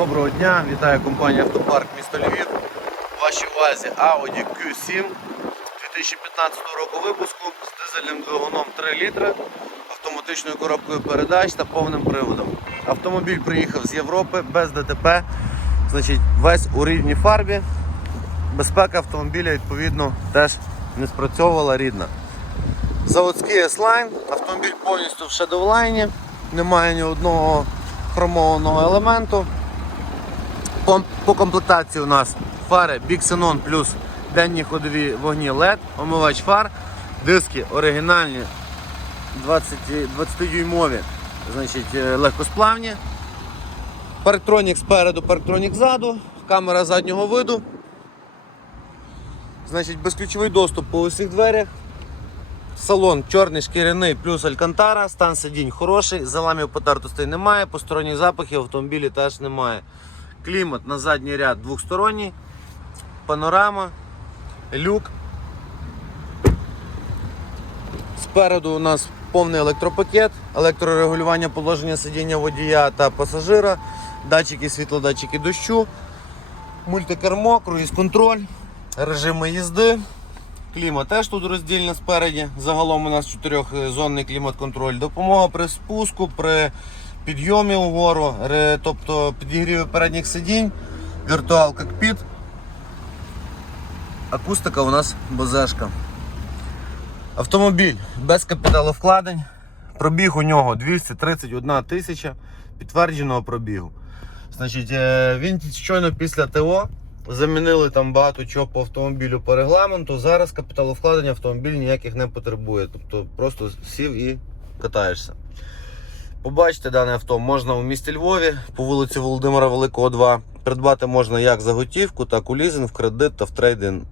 Доброго дня, вітаю компанія Автопарк місто Львів. У вашій увазі Audi Q7 2015 року випуску з дизельним двигуном 3 літри, автоматичною коробкою передач та повним приводом. Автомобіль приїхав з Європи без ДТП, значить весь у рідній фарбі. Безпека автомобіля відповідно теж не спрацьовувала рідна. Заводський S-Line, автомобіль повністю в шедовлайні, немає ні одного хромованого елементу. По, по комплектації у нас фари Big Xenon плюс денні ходові вогні LED, омивач фар, диски оригінальні 20, 20-дюймові, значить е, легкосплавні. Парктронік спереду, парктронік ззаду, камера заднього виду. Значить, безключовий доступ по усіх дверях. Салон чорний шкіряний плюс алькантара, стан сидінь хороший, заламів потертостей немає, посторонніх запахів в автомобілі теж немає. Клімат на задній ряд двохсторонній, панорама, люк. Спереду у нас повний електропакет, електрорегулювання положення сидіння водія та пасажира, датчики світла, датчики дощу, мультикермо, круїз-контроль, режими їзди. Клімат теж тут роздільна спереді. Загалом у нас чотирьохзонний клімат-контроль. Допомога при спуску, при підйомі вгору, ре- тобто підігріві передніх сидінь, віртуал кокпіт. Акустика у нас бозешка. Автомобіль без капіталовкладень. Пробіг у нього 231 тисяча підтвердженого пробігу. Значить, е, він щойно після ТО замінили там багато чого по автомобілю по регламенту. Зараз капіталовкладення автомобіль ніяких не потребує. Тобто просто сів і катаєшся. Побачите дане авто можна у місті Львові по вулиці Володимира Великого, 2. Придбати можна як за готівку, так у лізинг, в кредит та в трейдинг